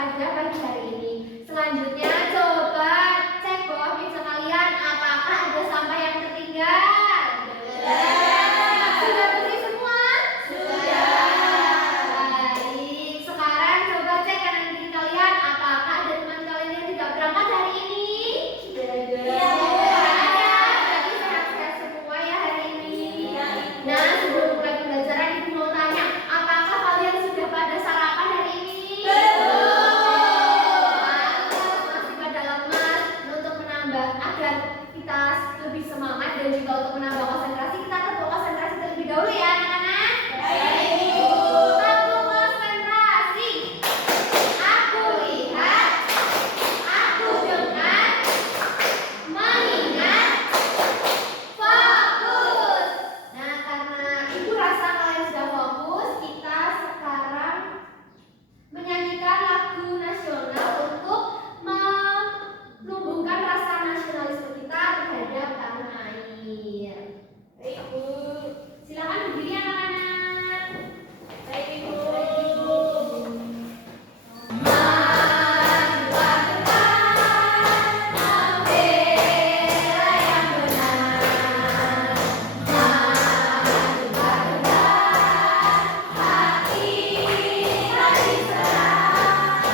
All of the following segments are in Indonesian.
pada pagi hari ini. Selanjutnya coba cek bawah meja kalian apakah ada sampah yang tertinggal. Sudah bersih semua? Baik, sekarang coba cek kanan kiri kalian apakah ada teman kalian yang tidak berangkat hari ini. Berarti sehat-sehat semua ya hari ini. Nah, sebelum mulai pembelajaran ibu mau tanya, apakah kalian sudah pada sarapan hari ini? Masih pada lemas. Untuk menambah agar kita lebih semangat dan juga untuk menambah konsentrasi, kita akan konsentrasi terlebih dahulu ya anak-anak. Aku konsentrasi. Aku lihat, aku dengar, mengingat, fokus. Nah, karena ibu rasa kalian sudah fokus, kita sekarang menyanyikan lagu nasional untuk menumbuhkan rasa nasionalisme kita terhadap tanah air. Baik, Bu. Silakan berdiri anak-anak. Baik, Ibu. Majulah depan, membela yang benar. Majulah depan, hati hati serang.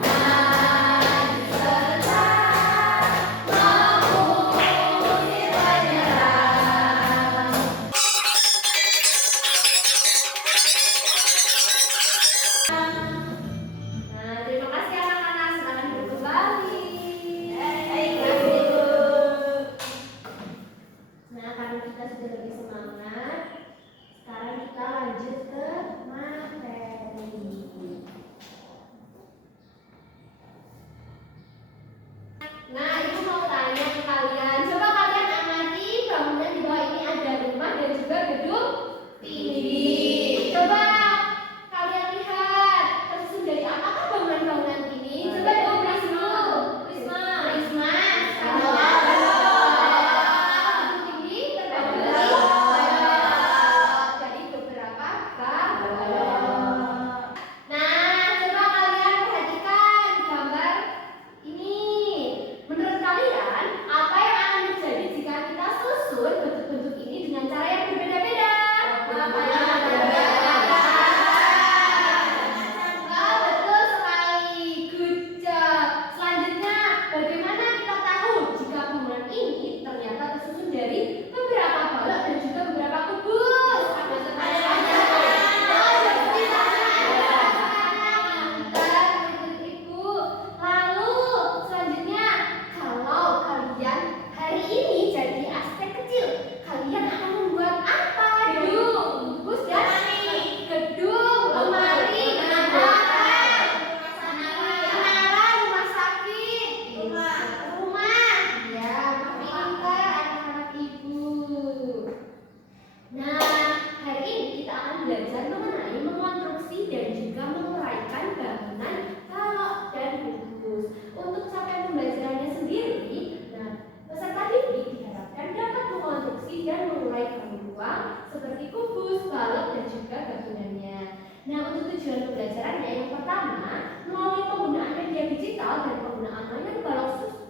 Maju sebentar, mengusir penyerang. Nah, terima kasih anak-anak. Silakan duduk kembali. Nah, karena kita sudah lebih semangat, sekarang kita lanjut ke materi. Nah, ibu mau tanya ke kalian. Coba kalian amati bangunan di bawah ini ada rumah dan juga gedung tinggi. Coba kalian lihat tersusun dari apakah bangunan-bangunan ini? Coba diobrol dulu. Prisma. Gedung tinggi terbangun dari balok. Jadi beberapa balok. Nah, coba kalian perhatikan gambar ini. Menurut kalian, apa yang akan terjadi jika kita susun bentuk-bentuk ini dengan cara yang berbeda-beda? Betul sekali. Good job. Selanjutnya, bagaimana kita tahu jika bangunan ini ternyata tersusun dari beberapa balok dan juga beberapa kubus? Ibu. Lalu selanjutnya, kalau kalian hari ini jadi arsitek kecil, kalian akan membuat apa? Gedung, kubus dan gedung, lemari, menara, rumah sakit, rumah. Ya, pintar anak-anak ibu. Nah, hari ini kita akan belajar mengenai mengonstruksi dan juga menguraikan bangunan balok dan kubus. Untuk capaian pembelajarannya sendiri, nah, peserta didik diharapkan dapat mengonstruksi dan mengurai bangunan seperti kubus, balok dan juga gabungannya. Nah, untuk tujuan pembelajarannya yang pertama, melalui penggunaan media digital dan penggunaan mainan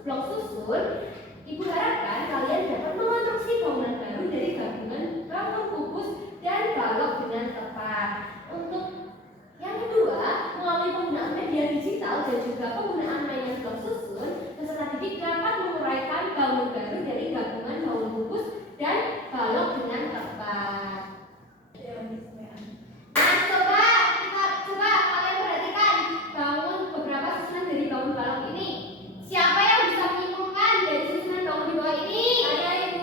blok susun, ibu harapkan kalian dapat mengonstruksi bangunan baru dari gabungan bangun kubus dan balok dengan tepat. Untuk yang kedua, melalui penggunaan media digital dan juga penggunaan mainan blok susun, peserta didik dapat menguraikan bangun baru dari gabungan bangun kubus dan balok dengan tepat. Nah, coba kalian perhatikan bangun beberapa susunan dari bangun balok ini. Siapa yang bisa menyimpulkan dari susunan bangun di bawah ini?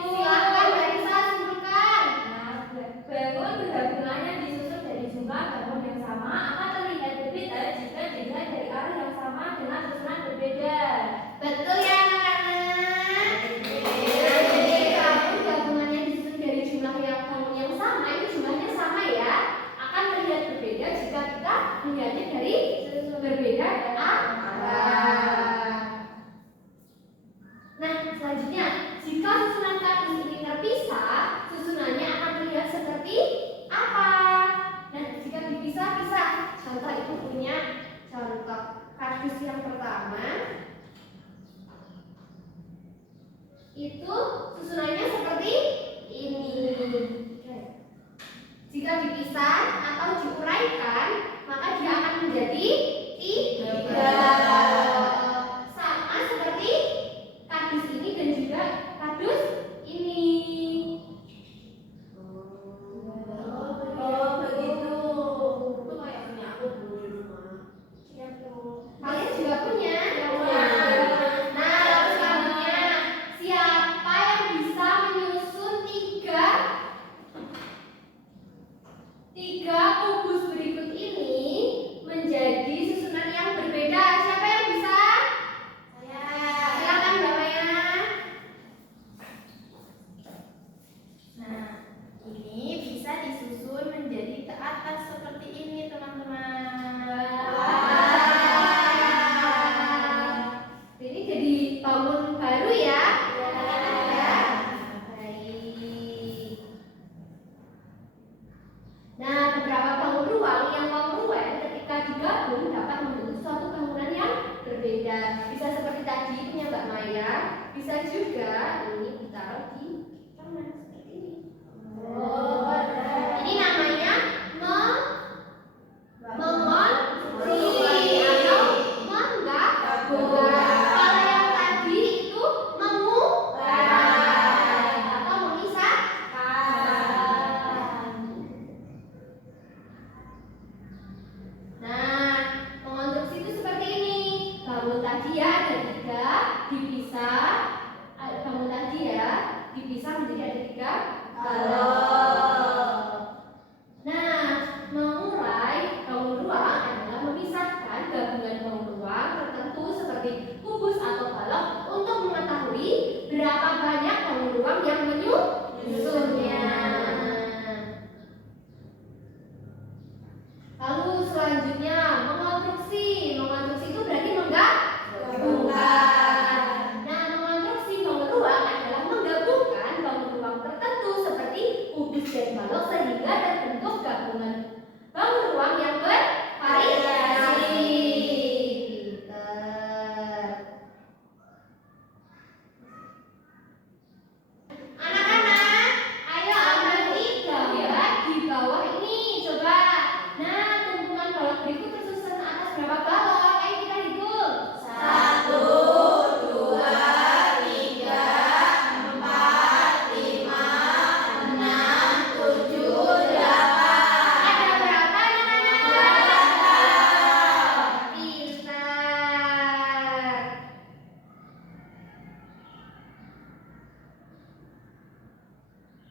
Silakan Marisa simpulkan. Bangun bergabungannya disusun dari jumlah bangun yang sama akan terlihat berbeda jika dilihat dari arah yang sama dengan susunan kardus yang pertama itu susunannya seperti ini. Jika dipisah atau diuraikan, maka dia akan menjadi tiga. Sama seperti kardus ini dan juga kardus ini. Oh begitu. Itu kayak punya aku dulu di rumah. Iya tuh. Kalian juga punya? Punya. Nah, lalu selanjutnya, siapa yang bisa menyusun tiga kubus berikut ini menjadi susunan yang berbeda? Siapa yang bisa? Saya. Silakan Mbak Maya. Nah, ini bisa disusun menjadi ke atas seperti ini, teman-teman. Ini jadi bangun baru ya? Ya. Baik. Nah, beberapa bangun ruang yang kongruent ketika digabung dapat membentuk suatu bangunan yang berbeda. Bisa seperti tadi punya Mbak Maya, bisa juga ini ditaruh di taman seperti ini. Ini namanya mengonstruksi atau menggabung. Kalau yang tadi itu mengurai atau memisahkan. Nah, mengonstruksi itu seperti ini. Bangun tadi ya ada tiga, dipisah. Bangun tadi ya dipisah menjadi ada tiga balok. Nah, mengurai bangun ruang adalah memisahkan gabungan bangun ruang tertentu seperti kubus atau balok untuk mengetahui berapa banyak bangun ruang yang menyusunnya. Lalu selanjutnya mengonstruksi. Mengonstruksi itu berarti menggabungkan. Nah, mengonstruksi bangun ruang adalah menggabungkan bangun ruang tertentu seperti kubus dan balok sehingga terbentuk gabungan bangun ruang yang bervariasi. Pinter. Anak-anak, ayo amati gambar di bawah ini. Coba. Nah, tumpukan balok berikut tersusun atas berapa balok? Ayo kita hitung. 1, 2, 3, 4, 5, 6, 7, 8. Ada berapa anak-anak? Pintar.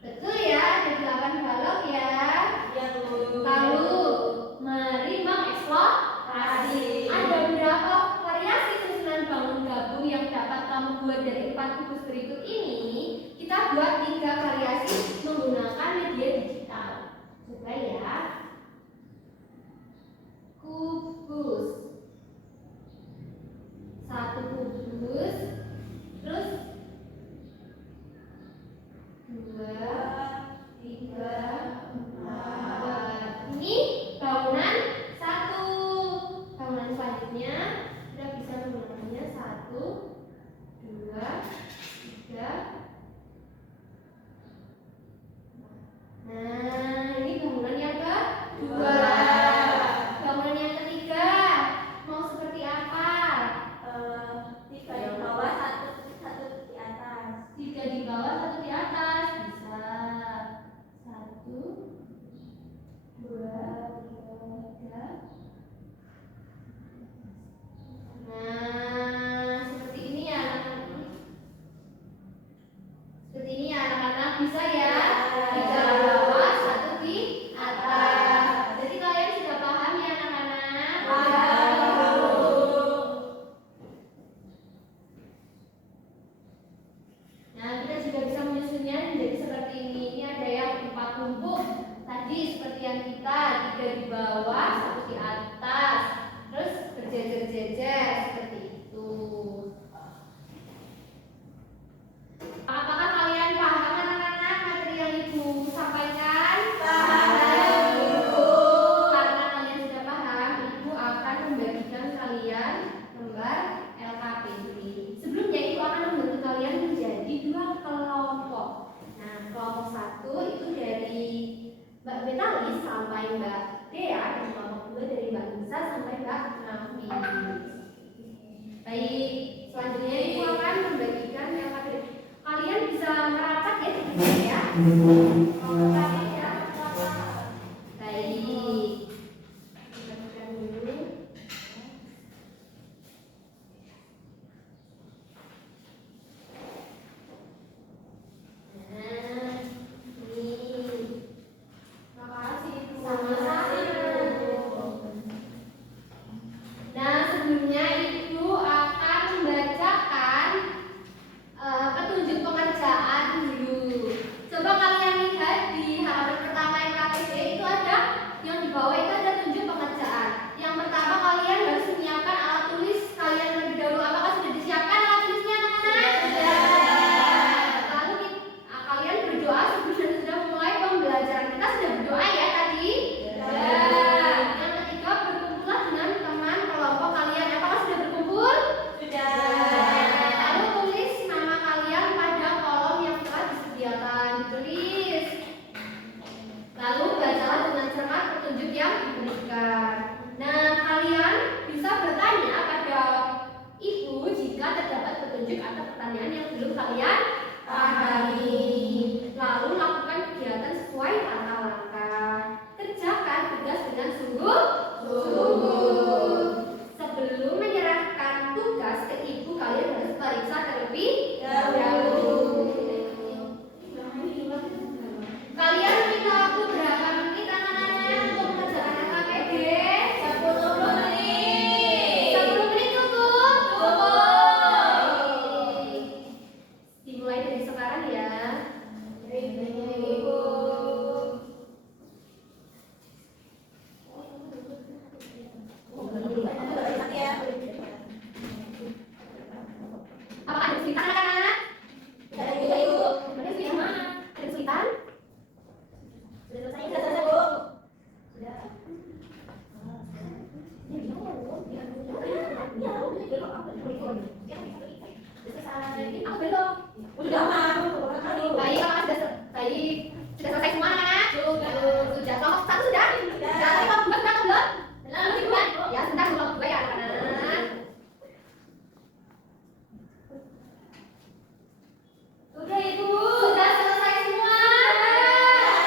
Betul ya, ada 8 balok ya. Ya, Bu. Lalu, mari mengeksplorasi. Ada berapa variasi susunan bangun gabung yang dapat kamu buat dari 4 kubus berikut ini? Kita buat 3 variasi menggunakan media digital. Coba ya. Kubus. 1 kubus. Terus 2, 3, 4. Ini bangunan 1. Bangunan selanjutnya kita bisa menggunakannya 1, 2, 3. Nah, ini bangunan yang Baik. Kita buka dulu. Nah, ini. Makasih Bu. Sama-sama. Nah, sebelumnya Ibu akan membacakan petunjuk pengerjaan dulu. Coba kalian lihat di halaman pertama LKPD itu ada yang di bawah itu ada tunjuk pengerjaan. Yang pertama kalian harus menyiapkan alat tulis kalian terlebih dahulu. Apakah sudah disiapkan alat tulisnya, teman-teman? Lalu kalian berdoa sebelum sudah memulai pembelajaran. Kita sudah berdoa ya tadi? Yang ketiga, berkumpullah dengan teman kelompok kalian. Apakah sudah berkumpul? Lalu tulis nama kalian pada kolom yang telah disediakan. Ditulis. Lalu bacalah dengan cermat petunjuk yang diberikan. Nah, kalian bisa bertanya pada Ibu jika terdapat petunjuk atau pertanyaan yang belum kalian pahami. Lalu lakukan kegiatan sesuai tata langkah. Kerjakan tugas dengan sungguh-sungguh. Sebelum menyerahkan tugas ke Ibu, kalian harus periksa terlebih dahulu. Kalian minta waktu berapa menit anak-anak untuk mengerjakan LKPD? 10 menit. 10 menit cukup? Dimulai dari sekarang ya. Ibu. Apakah ada kesulitan anak-anak? Ada kesulitan mana? Ada kesulitan? Sudah selesai, Bu. Sudah. Aku belum. Udah mau. Baik, apakah sudah selesai semua anak-anak? Sudah. Kelompok 1 sudah? Sudah. Kelompok 2 sudah atau belum? Belum. Ya, sebentar kelompok 2 ya anak-anak. Sudah Ibu. Sudah selesai semua.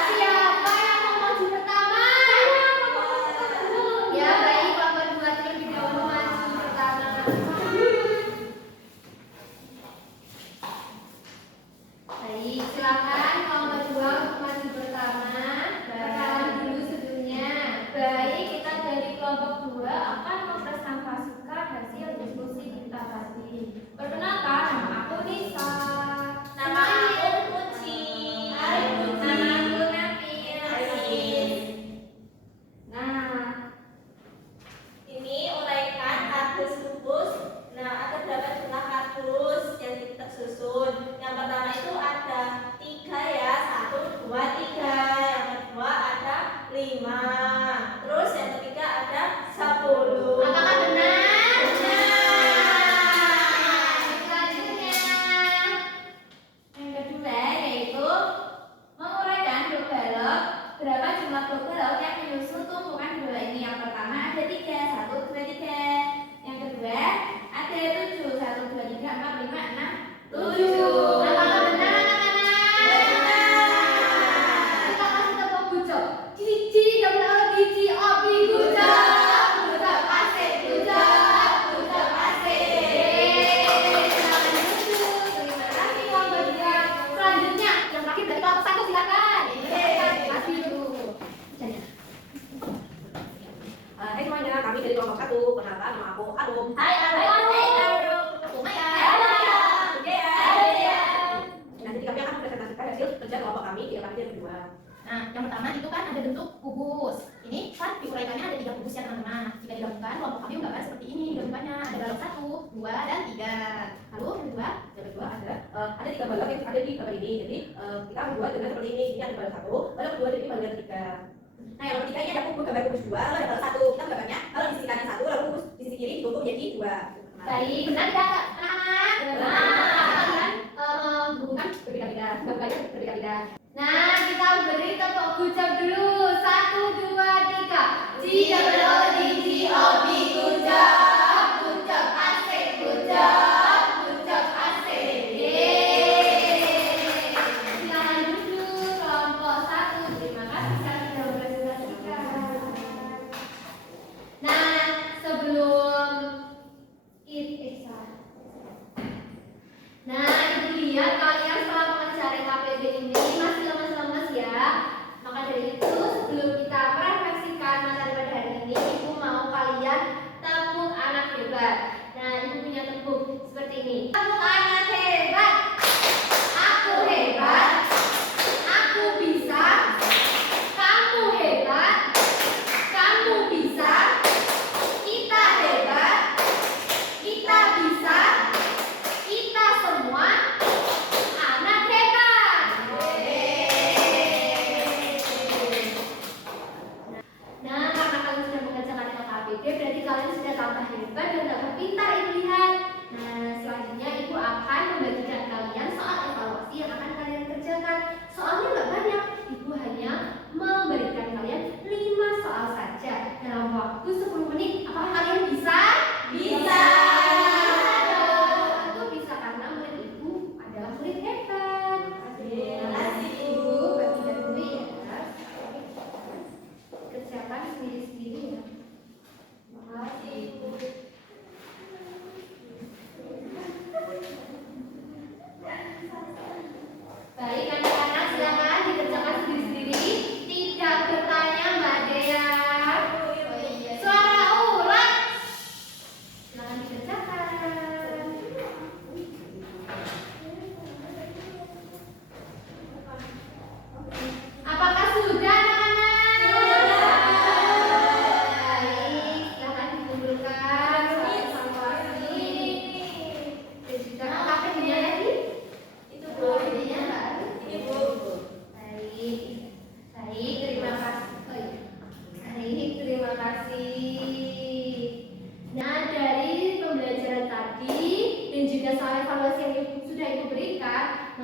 Siapa yang mau maju pertama? Ya baik, kelompok 2 terlebih dahulu maju pertama. Baik, silakan kelompok 2 untuk maju pertama. Perkenalan dulu sebelumnya. Baik, kita dari kelompok 2 akan mempresentasikan hasil diskusi kita tadi. Perkenalkan, nama aku Nisa. Nama aku Puci. Hai, Puci. Nama aku Nafis. Nah, Ini uraikan kardus rubus. Nah, ada berapa jumlah kardus yang kita susun? Yang pertama itu ada 3 ya, 1, 2, 3. Yang kedua ada 5. Terus yang ketiga ada 10. apakah benar? Benar. Selanjutnya, Yang kedua yaitu menguraikan blok balok. Berapa jumlah blok balok yang menyusun tumpukan di bawah ini? Yang pertama ada 3, 1, 2, 3. Yang kedua ada 7, 1, 2, 3, 4, 5, 6, 7. apakah benar anak-anak? Benar. Kita kasih tepuk gucap. Cici, double biji, opi, gucap. Gucap asik, gucap. Gucap asik. Selamat dulu. Terima kasih kelompok 2. Selanjutnya, yang terakhir dari kelompok 1 silakan. Kasih dulu. Hai semuanya, kami dari kelompok 1. Perkenalkan, nama aku Arum. Hai Arum. Aku Maya. Nanti kami akan mempresentasikan hasil kerja kelompok kami di LKPD yang kedua. Nah, yang pertama itu kan ada bentuk kubus. Ini kan diuraikannya ada 3 kubus ya teman-teman. Nah, jika digabungkan, kelompok kami menggambar seperti ini. Digabungkannya ada balok 1, 2, dan 3. Lalu yang kedua ada 3 balok yang ada di gambar ini. Jadi kita membuat dengan seperti ini. Ini ada balok 1, balok 2, dan ini balok 3. Nah, yang ketiga ini ada gambar kubus 2, lalu ada balok 1. Kita menggambarnya kalau di sisi kanan 1, lalu kubus di sisi kiri ditutup menjadi 2. Baik, benar tidak anak-anak? Kalian menghubungkan berbeda-beda, gambarnya berbeda-beda. Nah, kita beri tepuk gucap dulu. 1, 2, 3. G-double-O-D-G-O-B, gucap. Gucap asik, gucap. Gucap asik. Yeay. Silakan duduk.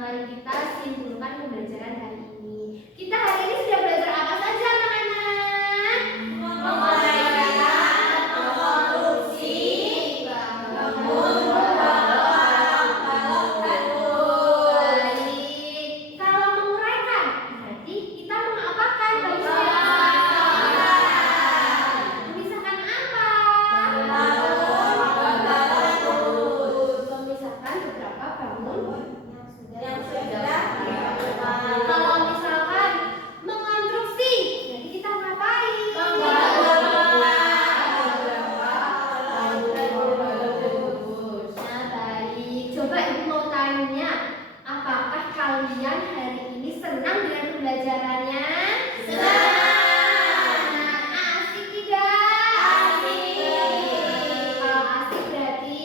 mari kita simpulkan pembelajaran hari ini. Kita hari ini sudah belajar apa saja, anak-anak? Menguraikan, mengonstruksi, Baik. Kalau menguraikan, berarti kita mengapakan? Memisahkan apa? Memisahkan beberapa bangun yang sudah Kalau misalkan mengonstruksi, jadi kita ngapain? Nah, baik. Coba ibu mau tanya, apakah kalian hari ini senang dengan pembelajarannya? Nah, asik tidak? Kalau asik berarti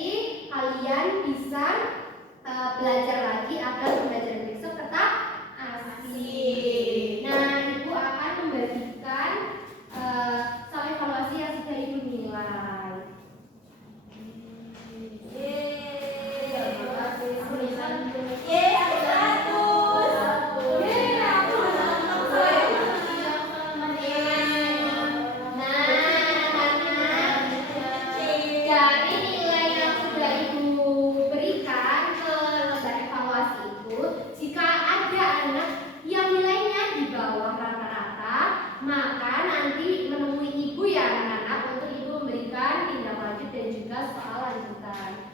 kalian bisa belajar lagi agar pembelajaran besok tetap asik. Nah, ibu akan membagikan soal evaluasi yang sudah ibu nilai. Dari nilai yang sudah ibu berikan ke lembar evaluasi itu, jika ada anak yang nilainya di bawah rata-rata, maka nanti menemui ibu ya anak-anak untuk ibu memberikan tindak lanjut dan juga soal lanjutan.